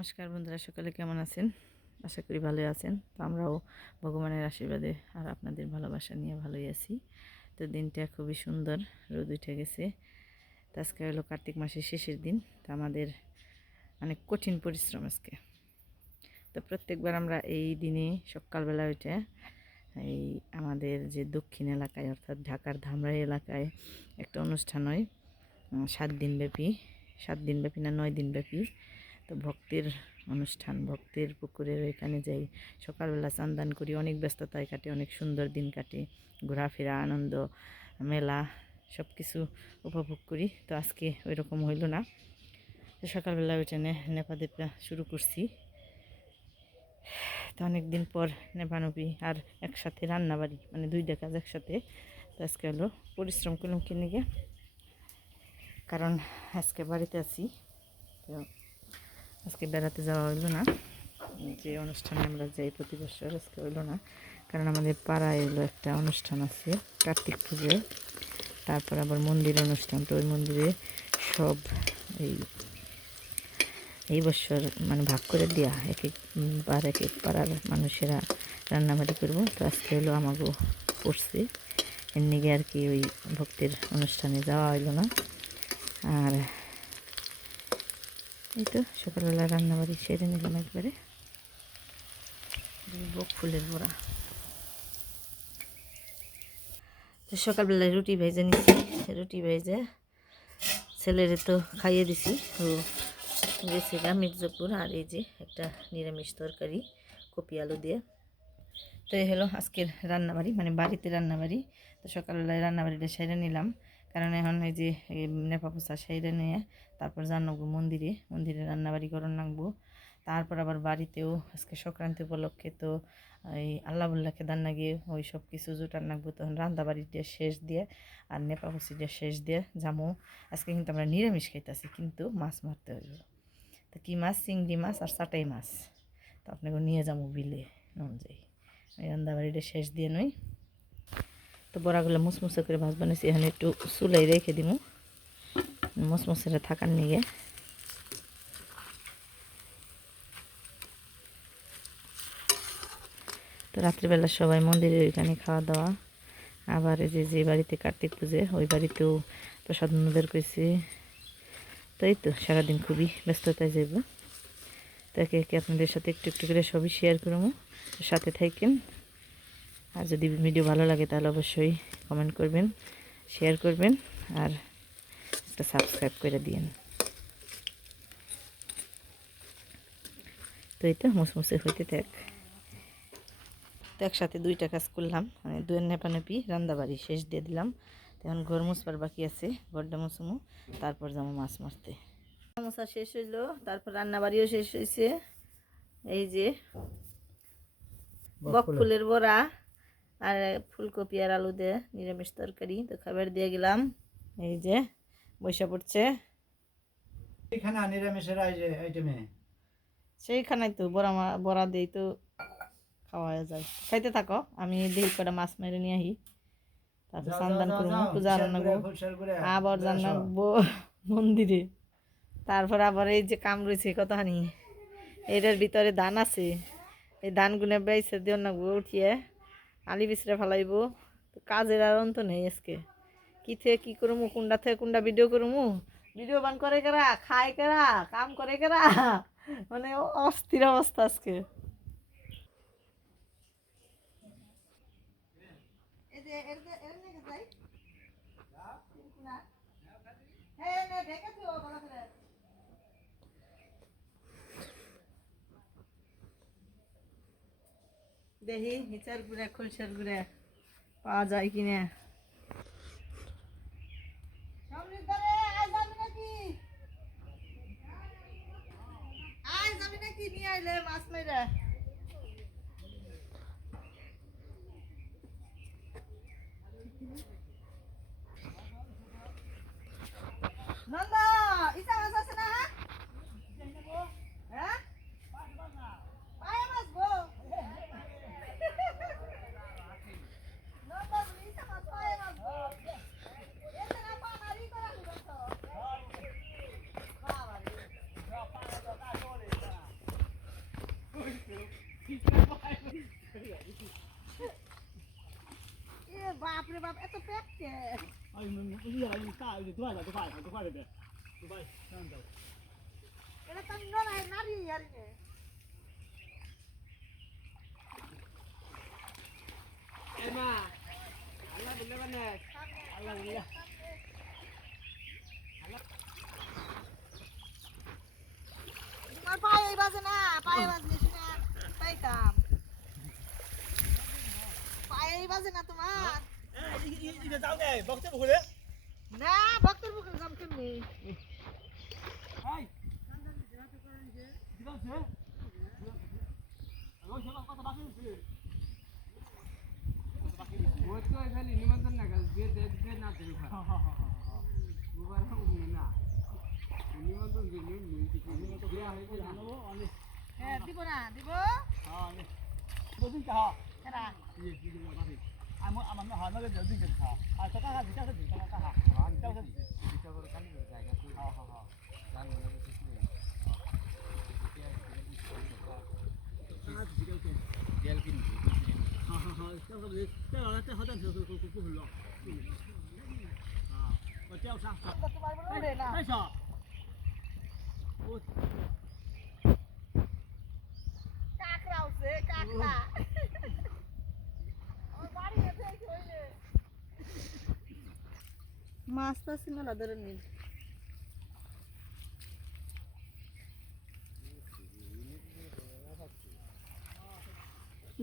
নমস্কার বন্ধুরা, সকলে কেমন আছেন? আশা করি ভালোই আছেন। তো আমরাও ভগবানের আশীর্বাদে আর আপনাদের ভালোবাসা নিয়ে ভালোই আছি। তো দিনটা খুবই সুন্দর, রোদ উঠে গেছে। তো আজকে হলো কার্তিক মাসের শেষের দিন। তো আমাদের অনেক কঠিন পরিশ্রম আজকে। তো প্রত্যেকবার আমরা এই দিনে সকালবেলা উঠে এই আমাদের যে দক্ষিণ এলাকায়, অর্থাৎ ঢাকার ধামরাই এলাকায় একটা অনুষ্ঠান হয় সাত দিনব্যাপী। সাত দিনব্যাপী না, নয় দিনব্যাপী। তো ভক্তের অনুষ্ঠান, ভক্তের পুকুরের ওইখানে যাই। সকালবেলা চান্দান করি, অনেক ব্যস্ততায় কাটে, অনেক সুন্দর দিন কাটে। ঘোরাফেরা, আনন্দ, মেলা সব কিছু উপভোগ করি। তো আজকে ওই রকম হইল না। তো সকালবেলা ওইখানে নেপাদেপা শুরু করছি। তো অনেক দিন পর নেপানবি আর একসাথে রান্নাবাড়ি মানে দুইটা কাজ একসাথে। তো আজকে হলো পরিশ্রম করলাম কিনে গিয়ে কারণ আজকে বাড়িতে আছি। তো আজকে বেড়াতে যাওয়া হইল না। যে অনুষ্ঠানে আমরা যাই প্রতি বছর, আজকে হইল না। কারণ আমাদের পাড়ায় এলো একটা অনুষ্ঠান আছে, কার্তিক পুজো তারপর আবার মন্দির অনুষ্ঠান। তো ওই মন্দিরে সব এই এই বছর মানে ভাগ করে দেওয়া এক এক বার এক এক পাড়ার মানুষেরা রান্নাবাড়ি করব। তো আজকে হলো আমাকেও পড়ছে। এমনি আর কি ওই ভক্তের অনুষ্ঠানে যাওয়া হইল না। আর এই তো সকালবেলা রান্নাবাড়ি সেরে নিলাম একবারে। বক ফুলের বড়া। তো সকালবেলায় রুটি ভেজে নিচ্ছি রুটি ভেজে ছেলেরে তো খাইয়ে দিছি। তো গেছিলাম মির্জাপুর আর এই যে একটা নিরামিষ তরকারি, কপি আলু দিয়ে। তো এই হলো আজকের রান্নাবাড়ি মানে বাড়িতে রান্নাবাড়ি। তো সকালবেলায় রান্নাবাড়িটা সেরে নিলাম। কারণ এখন এই যে নেপা পোসা সেরে নিয়ে তারপর জানাব মন্দিরে মন্দিরে রান্নাবাড়ি করার নাকবো তারপর আবার বাড়িতেও আজকে সংক্রান্তি উপলক্ষে তো এই আল্লাহ বল্লাহকে দান্না গিয়ে ওই সব কিছু জোটার নাকবো তখন রান্না বাড়িটা শেষ দিয়ে আর নেপা পুসিটা শেষ দিয়ে যামো আজকে কিন্তু আমরা নিরামিষ খাইতেছি, কিন্তু মাছ মারতে হইব তো কী মাছ? চিংড়ি মাছ আর চাটাই মাছ। তো আপনাকে নিয়ে যাব বিলে নন রান্না বাড়িটা শেষ দিয়ে নই তো বড়াগুলো মুসমুসে করে ভাজ বানিয়েছি এখানে একটু চুলাই রেখে দিব মুসমুসেরা থাকার নিয়ে তো রাত্রিবেলা সবাই মন্দিরের ওইখানে খাওয়া দাওয়া। আবার যে যে বাড়িতে কার্তিক পুজো, ওই বাড়িতেও প্রসাদ বের করেছি। তো এই তো, সারাদিন খুবই ব্যস্ততায় যাব তাকে একে আপনাদের সাথে একটু একটু করে সবই শেয়ার করব। সাথে থাকেন আর যদি ভিডিও ভালো লাগে তাহলে অবশ্যই কমেন্ট করবেন শেয়ার করবেন আর একটা সাবস্ক্রাইব করে দিন তো এটা মুসমুসে হইতে থাক। তো একসাথে দুইটা কাজ করলাম মানে দুয়ের নেপানেপি রান্দাবাড়ি শেষ দিয়ে দিলাম। এখন ঘর মুছবার বাকি আছে ঘরটা মুছমু তারপর যাব মাছ মারতে। মশা শেষ হইল তারপর রান্নাবাড়িও শেষ হয়েছে এই যে বক ফুলের বড়া আর ফুলকপি আর আলু দিয়ে নিরামিষ তরকারি। তো খাবার দিয়ে গেলাম। এই যে বৈশা পড়ছে। এখানে নিরামিষের আইটেমে সেইখানে তো বড়া বড়া দিয়েই তো খাওয়া যায়। খাইতে থাকো আমি দেখি কটা মাছ মেরে নিয়ে আহি। তারপর সান্দান করব পূজা রান্নাবো আবার জানাব মন্দিরে। তারপর আবার এই যে কাম রয়েছে কতখানি এটার ভিতরে ধান আছে। এই ধানগুলো বেছে দিও না উঠিয়ে। আলি বিছরে ফেলাইব। তো কাজের আর অন্ত নেই আজকে। কি থেকে কি করব কোনটা থেকে কোনটা ভিডিও করব ভিডিও বান করে কেরা, খায় কেরা, কাম করে কেরা? মানে অস্থির অবস্থা আজকে। দেখি হিচার গুড়া খোলসার গুড়া পাওয়া যায় কিনা। মাছ মেরা নন্দা ইসা মাছ আছে না হ্যাঁ পায়ে মাছ গো নন্দা ইসা মাছ পায়ে মাছ গো এতে না পা মারি করা দিবা তো বাবা রে বাপ এত পেট কে আই ইয়া ইয়া তা ইয়া বাজে না পায়ে বাজলে শুনে পাইতাম পায়ে বাজে না তোমার ইটা যাও না বক্তব্য যাম কেমনি কথা বাকি আছে ওই তো খালি নিমন্ত্রণ না যে না দেখবে মোবাইল না নিমন্ত্রণ দিলে নিমন্ত্রণ দেয়া হয়ে গেল জানো হ্যাঁ দিব না দিব বলছি কা হ্যাঁ আমার আমার না হার লাগে জলদি জলদি খা। আর টাকা খা দিটা খা দিটা খা হ্যাঁ দিটা খা দিটা করে কালি করে জায়গা তুই হ্যাঁ হ্যাঁ হ্যাঁ জান মনে করছিস নি জেল কিনবি হ্যাঁ হ্যাঁ হ্যাঁ এটা সব এটা আলাদা হদান সব খুব হলো হ্যাঁ। ওটাও সাফ সাফ করতে পারব না এই সব কাকড়া আছে কাকড়া। মাছটা ছিল না ধরে নিন।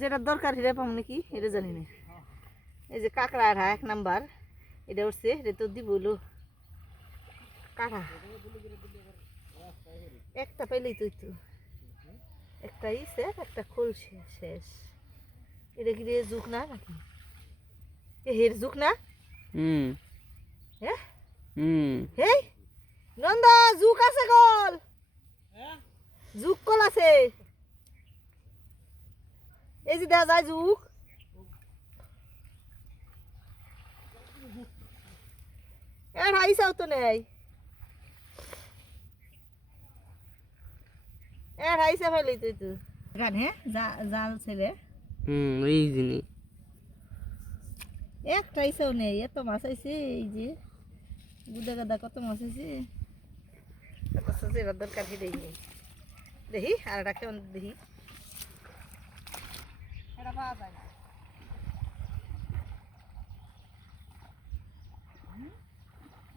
যেটা দরকার সেটা পাবো নাকি, এটা জানি না। এই যে কাঁকড়া আঠা এক নাম্বার। এটা উঠছে এটা তো দিব কাঁকড়া। একটা পেলেই তুই তো একটা ইসে, একটা খুলছে শেষ। এটা কি রে না নাকি? হের জুক না? হুম। হ্যাঁ? হেই নন্দ জুক আছে কল। হ্যাঁ? জুক কল আছে। এই যে দেখা যায় জুক এর হাইসাও তো নেই। এর ফেলি তুই তো। গান হ্যাঁ জাল ছেলে। হুম ওই জিনিস একটাইসাও নেই এত মাছ আইছে এই যে। গুদা গাদা কত মাছ আছে এবার দরকার কি দেখি দেখি আর একটা কেমন দেখি এটা পাওয়া যায় না হুম?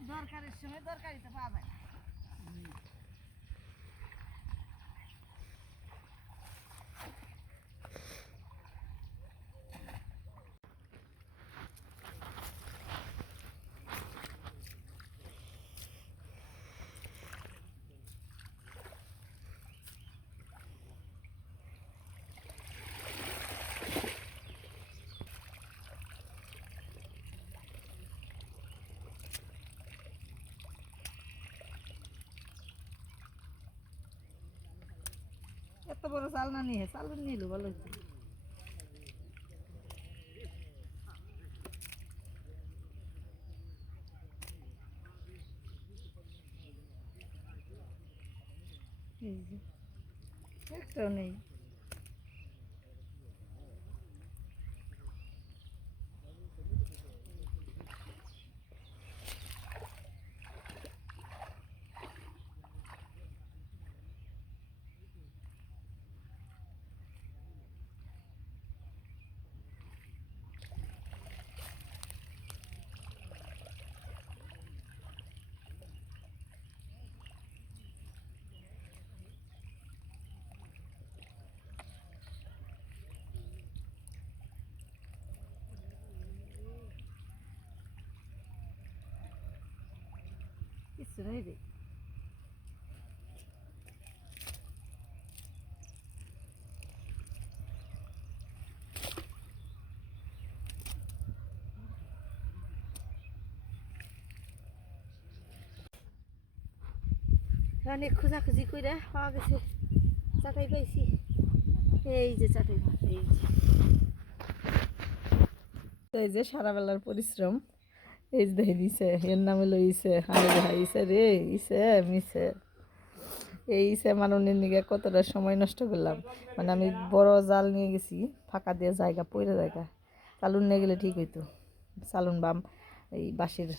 দরকারের সময় দরকারিতে পাওয়া যায় না। এত বড় চাল না নিয়ে চাল নিল ভালো কিছু নেই অনেক খোঁজাখুঁজি করে পাওয়া গেছে। চাটাই পাইছি। এই যে চাটাই। এই যে সারাবেলার পরিশ্রম। এই যে দেখে দিছে এর নামে লইছে আরে ভাই ইসে রে ইসে মিছে এই ইসে মাননের নিগে কতটা সময় নষ্ট করলাম মানে আমি বড় জাল নিয়ে গেছি ফাঁকা দিয়ে জায়গা পড়ে জায়গা চালুন নিয়ে গেলে ঠিক হইতো সালুন বাম এই বাঁশের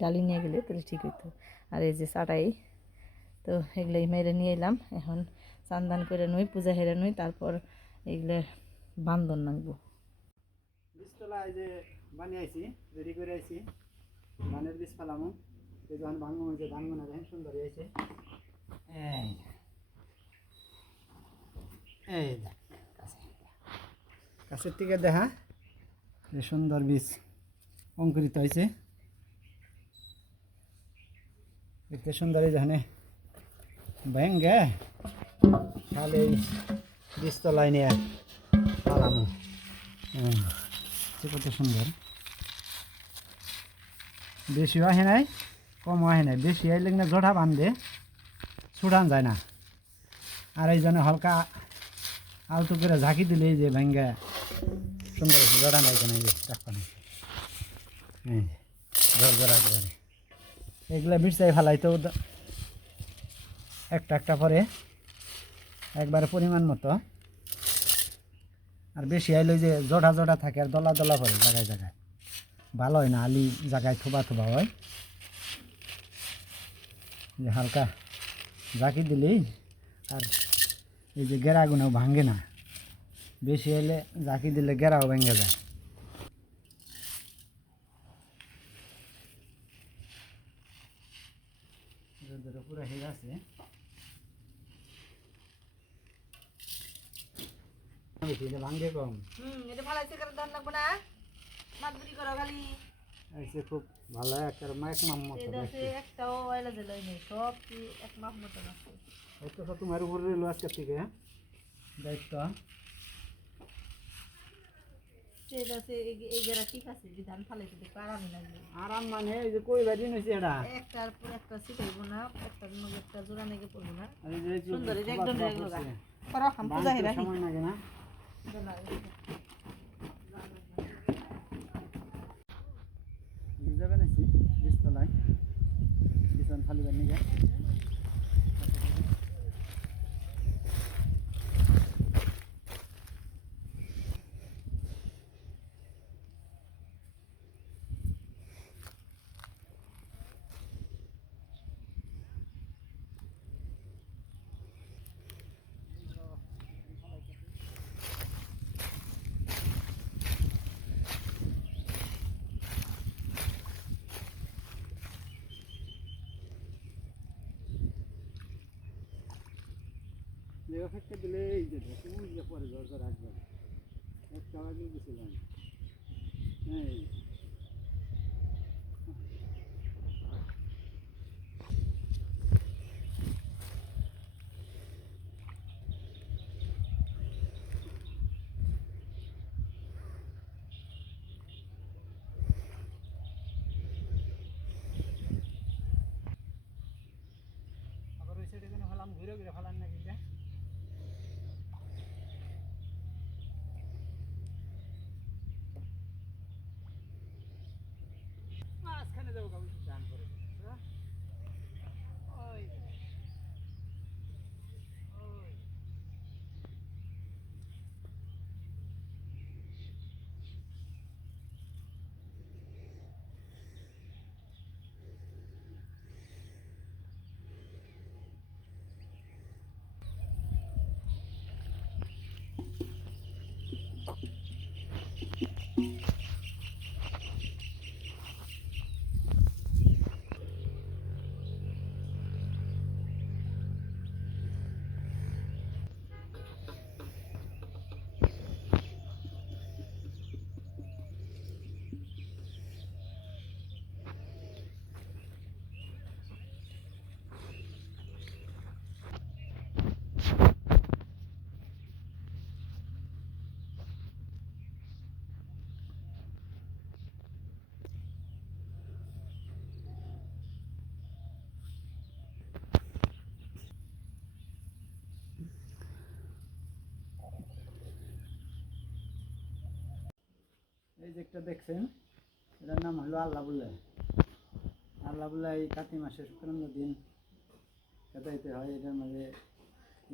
ডালি নিয়ে গেলে তাহলে ঠিক হইতো আর এই যে চাটাই তো এগুলোই মেরে নিয়ে এলাম এখন চান্দান করে নই পূজা হেরে নই তারপর এগুলো বান্ধন নাগবো বীজতলা এই যে বানিয়ে আইছি রেডি করে আইছি। ধানের বীজ ফেলামো। এই যখন ভাঙবো হয়েছে ধান গোনা দেখেন সুন্দর হয়েছে এই। কাছের থেকে দেখা যে সুন্দর বীজ অঙ্কুরিত হয়েছে। দেখতে সুন্দর এই যেখানে ভেঙ্গে তাহলে এই বীজতলায় নিয়ে সে কত সুন্দর। বেশি আহে নাই কম আহে নাই। বেশি আইলে না জোড়া বান্ধে ছুটান যায় না। আর এই জন্য হালকা আলতু করে ঝাঁকি দিলে যে ভেঙ্গে সুন্দর জোড়া নাই কেন এই যে রাখবা না এই জোর ফেলাই তো একটা একটা পরে একবারে পরিমাণ মতো। আর বেশি আইলে যে জোড়া জোড়া থাকে আর দলা দলা পড়ে জায়গায় জায়গায়। ভালো হয় না, আলি জায়গায় থোবা থোবা হয়। যে হালকা জাকি দিলেই আর এই যে গেরাগুনাও ভাঙে না। বেশি এলে জাকি দিলে গেরাও ভেঙে যায়। ভাঙ্গে কম। এটা ভালো আছে ধান লাগবে না? মাতবুরি করো খালি। এসে খুব ভালো একটা মাইক মাম মতো এটা একটাও অয়েলা দিল নেই সব এক মাপ মতন আছে এটা তো তোমার উপরে রইল আজকের থেকে হ্যাঁ? দায়িত্ব। আছে আছে আরাম মানে এই যে কই বাজি নইছে এটা? একটার পর একটা ছিটাইবো না একটার মধ্যে একটা জোড়া নেগে পড়ব না। সুন্দর একদম সময় লাগে না যাবে নাকি বীজতলায় বিছান ফালিবার নিগে জায়গা ফেটকে দিলে এই যে দেখো পরে জ্বর জ্বর আসবে একটা আগে গেছিলাম এই মাঝখানে যাবো কাবু এই যে একটা দেখছেন, এটার নাম হলো আল্লাহ বুল্লাহ আল্লাহ বুল্লাহ এই কাতি মাসের শুক্রান্ন দিন খেতাইতে হয়, এটার মাঝে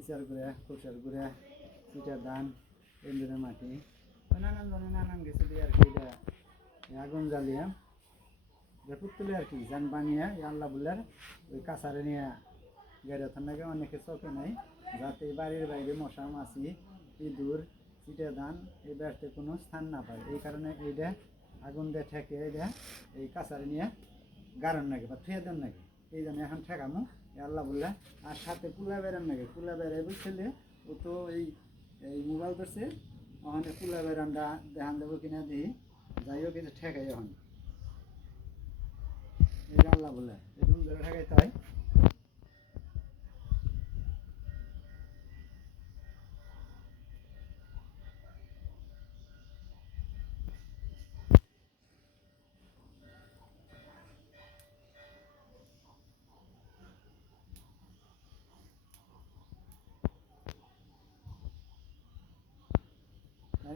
ইচার গুঁড়া কোষার গুঁড়া চিটার ধান এন্দুরের মাটি। নানান ধরনের নানান কিছু দিয়ে আর কি এটা আগুন জ্বালিয়ে বেপুর তুলে আর কি জান বানিয়ে আল্লাহ বললেন ওই কাছারে নিয়ে গেড়ে থাকে অনেকে চোখে নাই, যাতে বাড়ির বাইরে মশা, মাছি, ইঁদুর চিটে ধান, এই বেড়তে কোনো স্থান না পায়। এই কারণে এইটা আগুন দিয়ে ঠেকে এইটা এই কাছারে নিয়ে গারণ নাকি বা থুয়ে দেন নাকি। এই জন্য এখন ঠেকামো। আল্লাহ বললে, আর সাথে পুলা বেড়ান নাকি? পুলা বেড়াই বুঝছিলে ও তো এই এই মোবাইল ধরছে, ওখানে পুলা বেড়ানটা দেখান দেবো কিনা দিই। যাই হোক কিন্তু ঠেকাই এখন। এই আল্লাহ বলে এই ধরে ঠেকাইতে হয়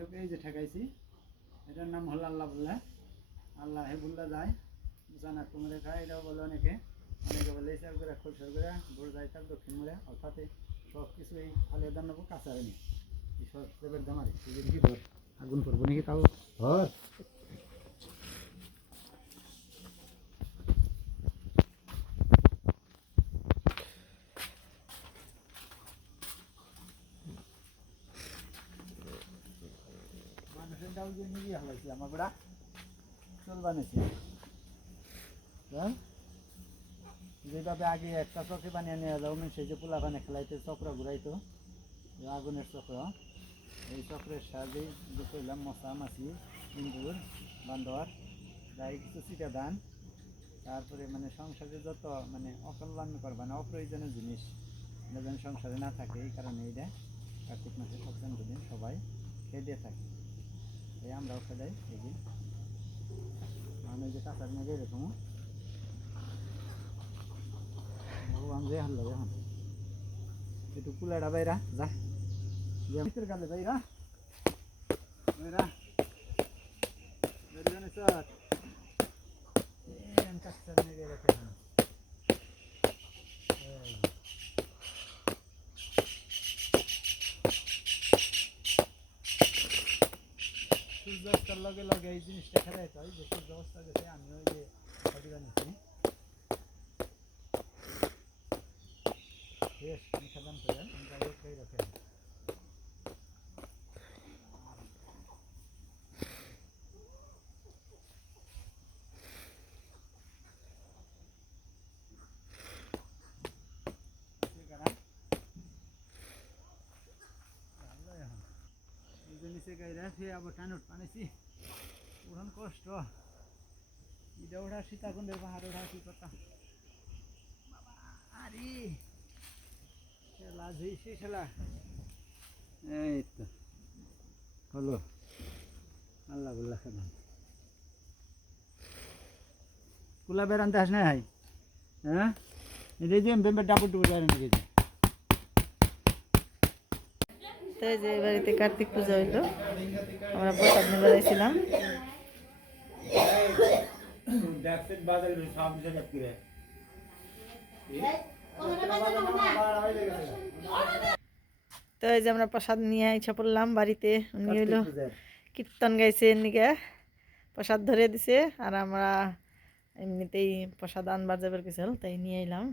হোক এই যে ঠেকাইছি। এটার নাম হলো আল্লাহ বুল্লা আল্লাহ হে বুল্লা যায় জানা কুমড়ে খায়, এটাও বলে অনেকে। অনেকে বলে সার করে খোলসর করে, ভোর যায় থাক দক্ষিণ মোড়ে। অর্থাৎ সব কিছু এই ফলে দান নেব কাঁচা হয়নি। সব দেবের দাম আর কি দেখি ধর আগুন করব নাকি তাও? ধর মানুষের ডাল দিয়ে নিয়ে হালাইছি আমার গোড়া চুল বানিয়েছি। হ্যাঁ? যেভাবে আগে একটা চক্রে বানিয়ে নিয়ে যাও মানে সেই যে পোলা বানিয়ে খেলাইতে, চক্র ঘুরাইতো আগুনের চক্র। এই চক্রের সাহায্যে যে করলাম মশা, মাছি, ইন্দুর, বান্দর, যাই কিছু চিটা দান, তারপরে মানে সংসারে যত মানে অকল্যাণ করবা না অপ্রয়োজনীয় জিনিস যেন সংসারে না থাকে, এই কারণে এইটা কার্তিক মাসে সপ্তাহ দিন সবাই খেয়ে দিয়ে থাকে। এই আমরাও খেলাই এই যে। মানে এই যে কাঁচার মেঘে এরকম ভগবান যে হারলো এখন একটু কুলাটা বাইরা, যা। যে ভিতর গালে বাইরা। বাইরা। বেরিয়ে স্যার। কাঁচার মেঘে রেখে লগে লগে এই জিনিসটা খেলাইতে হয় সূর্য অস্ত গেছে, আমি ওই যে ছবিটা নিচ্ছি বেশ, আমি খেলাম করে যাই হোক এই রাখে। এই যে উড়ান কষ্ট। এটা ওঠা সীতাকুণ্ডের পাহাড় ওঠা কি কথা? আরে! খেলা যেইছে খেলা। এই তো। হলো। আল্লাহ বল্লাহ খেলা। কুলা বেড়ানতে আস না ভাই? হ্যাঁ? এই যে বেম্বে ডাবুর ডুবুর যায় নাকি? তো যে বাড়িতে কার্তিক পূজা হইল। আমরা প্রসাদ নিয়ে বেড়াইছিলাম। বাজারে সব করে তো এই যে আমরা প্রসাদ নিয়ে ইচ্ছা পড়লাম বাড়িতে উনি হইল কীর্তন গাইছে এমনিকে প্রসাদ ধরে দিছে আর আমরা এমনিতেই প্রসাদ আনবার যাবার গেছিল তাই নিয়ে এলাম।